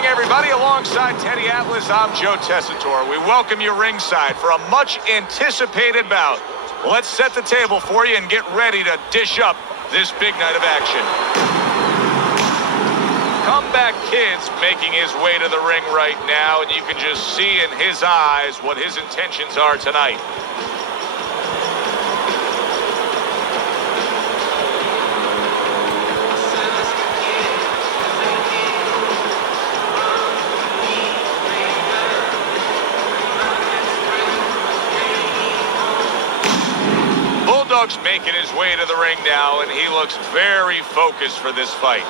evening, everybody. Alongside Teddy Atlas, I'm Joe Tessitore. We welcome you ringside for a much-anticipated bout. Let's set the table for you and get ready to dish up this big night of action. Comeback Kid's making his way to the ring right now, and you can just see in his eyes what his intentions are tonight. Bulldog's making his way to the ring now, and he looks very focused for this fight.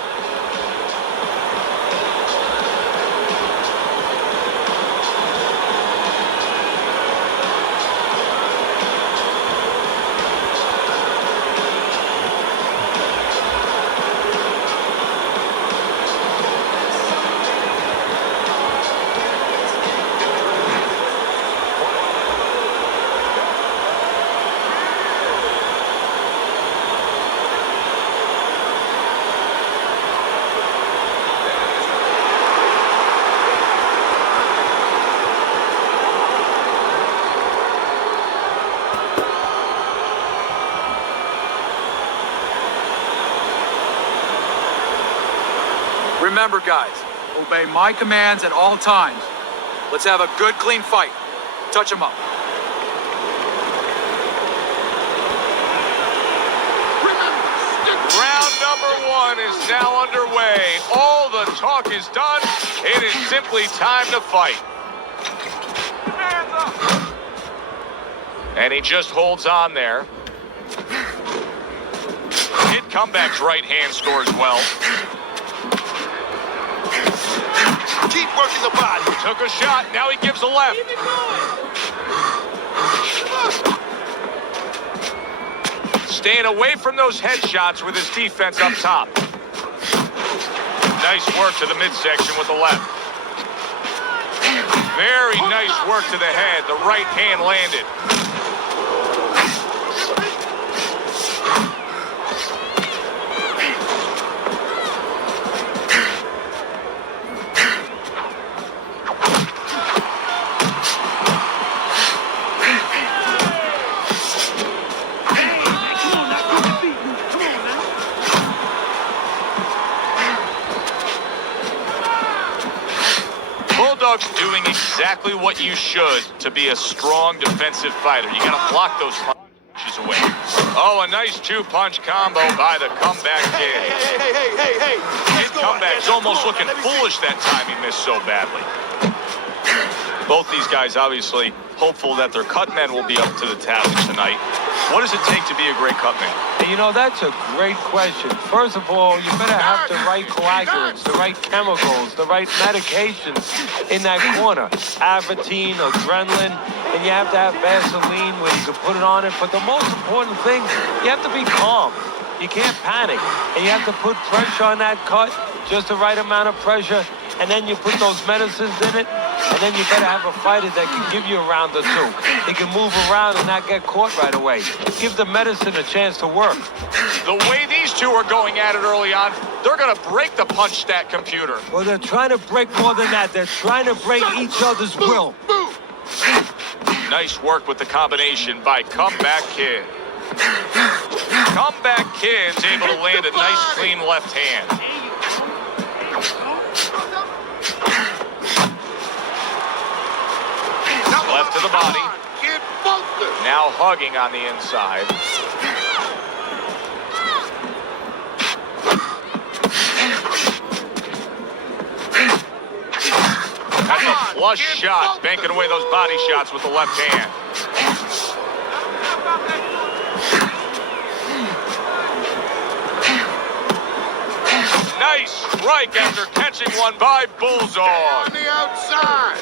Remember, guys, obey my commands at all times. Let's have a good, clean fight. Touch him up. Round number one is now underway. All the talk is done. It is simply time to fight. And he just holds on there. Hit comeback's right hand scores well. Keep working the body. Took a shot, now he gives a left. Staying away from those headshots with his defense up top. Nice work to the midsection with the left. Very nice work to the head. The right hand landed. Bulldog's doing exactly what you should to be a strong defensive fighter. You got to block those punches away. Oh, a nice two-punch combo by the comeback kid. His comeback's almost looking foolish that time he missed so badly. Both these guys obviously hopeful that their cut men will be up to the task tonight. What does it take to be a great cut man? You know, that's a great question. First of all, you better have the right coagulants, the right chemicals, the right medications in that corner. Avatine, adrenaline, and you have to have Vaseline where you can put it on it. But the most important thing, you have to be calm. You can't panic. And you have to put pressure on that cut, just the right amount of pressure. And then you put those medicines in it. And then you better have a fighter that can give you a round or two. He can move around and not get caught right away. Give the medicine a chance to work. The way these two are going at it early on, they're going to break the punch stat computer. Well, they're trying to break more than that. They're trying to break each other's will. Nice work with the combination by Comeback Kid. Comeback Kid's able to land a nice, clean left hand. Left to the body. Now hugging on the inside. That's a flush shot, banking away those body shots with the left hand. Nice strike after catching one by Bulldog. On the outside.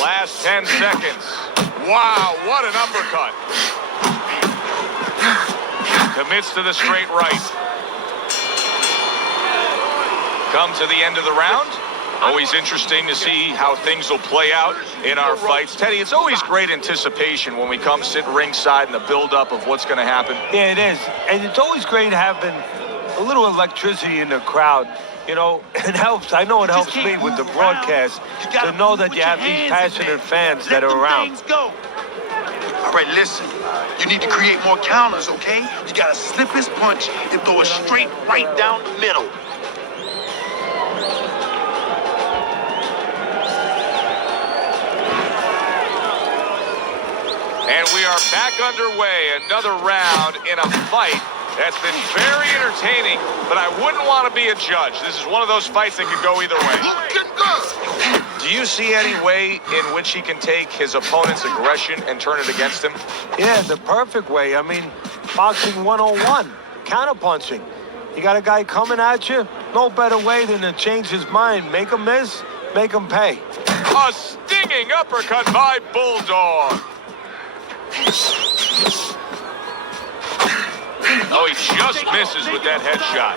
Last 10 seconds. Wow, what an uppercut. Commits to the straight right. Come to the end of the round. Always interesting to see how things will play out in our fights. Teddy, it's always great anticipation when we come sit ringside and the build-up of what's going to happen. Yeah, it is. And it's always great having a little electricity in the crowd. You know, it helps. I know it helps me with the broadcast to know that you have these passionate fans that are around. All right, listen. You need to create more counters, okay? You gotta slip his punch and throw it straight right down the middle. And we are back underway. Another round in a fight that's been very entertaining, but I wouldn't want to be a judge. This is one of those fights that could go either way. Looking good. Do you see any way in which he can take his opponent's aggression and turn it against him? Yeah, the perfect way. I mean, boxing 101, counterpunching. You got a guy coming at you, no better way than to change his mind. Make him miss, make him pay. A stinging uppercut by Bulldog. Oh, he just misses with that headshot.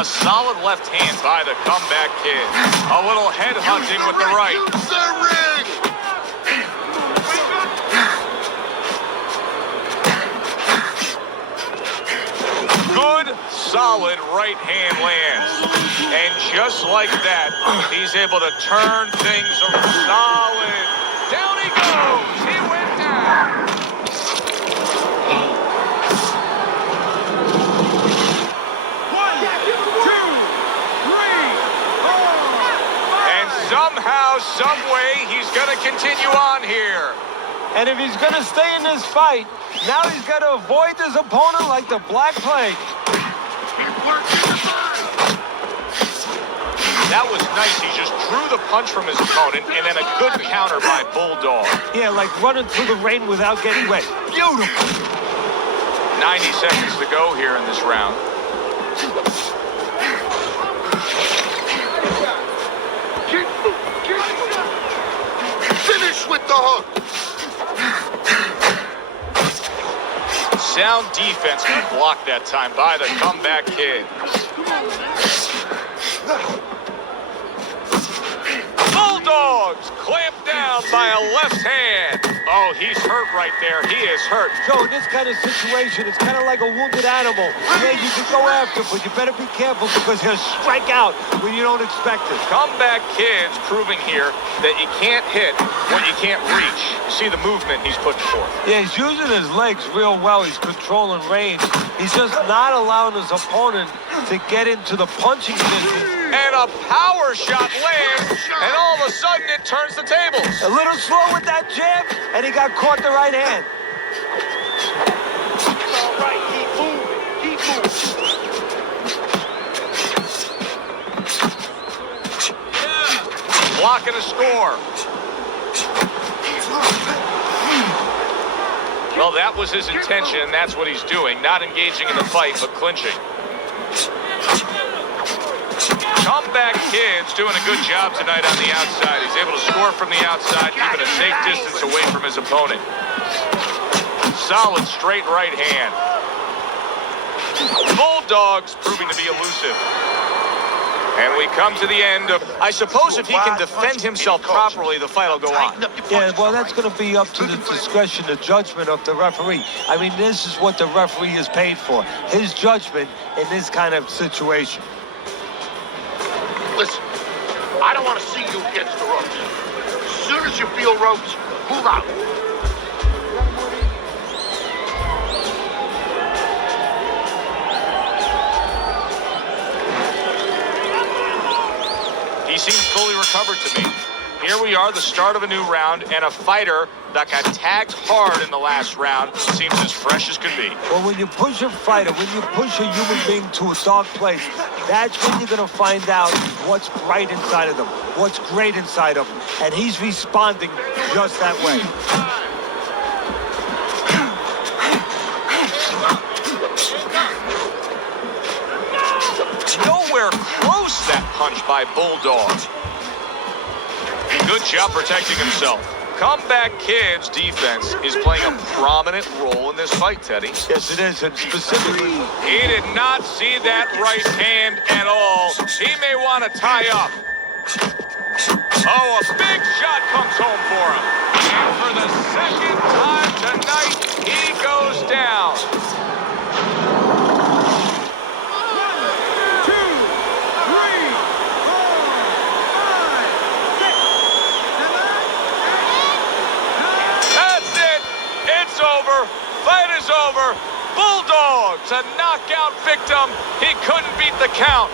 A solid left hand by the comeback kid. A little head hunting with the right. Use the ring. Good, solid right hand lands. And just like that, he's able to turn things around. Solid. Down he goes. He went down. Somehow, some way, he's going to continue on here. And if he's going to stay in this fight, now he's got to avoid his opponent like the Black Plague. That was nice. He just drew the punch from his opponent, and then a good counter by Bulldog. Yeah, like running through the rain without getting wet. Beautiful. 90 seconds to go here in this round. Finish with the hook. Sound defense blocked that time by the comeback kid. Bulldogs clamped down by a left hand. Oh, he's hurt right there. He is hurt. So in this kind of situation, it's kind of like a wounded animal. Yeah, you can go after, but you better be careful because he'll strike out when you don't expect it. Comeback kid's proving here that you can't hit what you can't reach. You see the movement he's putting forth. Yeah, he's using his legs real well. He's controlling range. He's just not allowing his opponent to get into the punching distance. And a power shot lands, and all of a sudden it turns the tables. A little slow with that jab, and he got caught the right hand. All right, keep moving. Keep moving. Blocking a score. Well, that was his intention, and that's what he's doing. Not engaging in the fight, but clinching. Comeback kid's doing a good job tonight on the outside. He's able to score from the outside, keeping a safe distance away from his opponent. Solid straight right hand. Bulldogs proving to be elusive. And we come to the end of... I suppose if he can defend himself properly, the fight will go on. Yeah, well, that's going to be up to the discretion, the judgment of the referee. I mean, this is what the referee is paid for. His judgment in this kind of situation. Listen, I don't want to see you against the ropes. As soon as you feel ropes, move out. He seems fully recovered to me. Here we are, the start of a new round, and a fighter that got tagged hard in the last round seems as fresh as could be. Well, when you push a fighter, when you push a human being to a dark place, that's when you're going to find out what's bright inside of them, what's great inside of them. And he's responding just that way. Nowhere close that punch by Bulldog. Good job protecting himself. Comeback Kid's defense is playing a prominent role in this fight, Teddy. Yes, it is, and specifically... He did not see that right hand at all. He may want to tie up. Oh, a big shot comes home for him. And for the second time tonight, he goes down. it's over. Bulldogs, a knockout victim. He couldn't beat the count.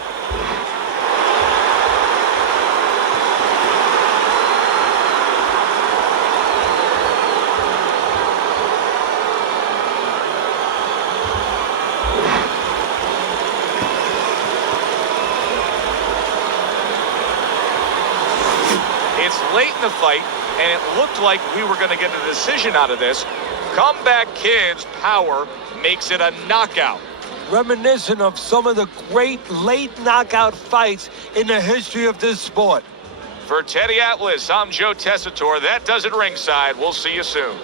It's late in the fight, and it looked like we were going to get a decision out of this. Comeback Kid's power makes it a knockout. Reminiscent of some of the great late knockout fights in the history of this sport. For Teddy Atlas, I'm Joe Tessitore. That does it ringside. We'll see you soon.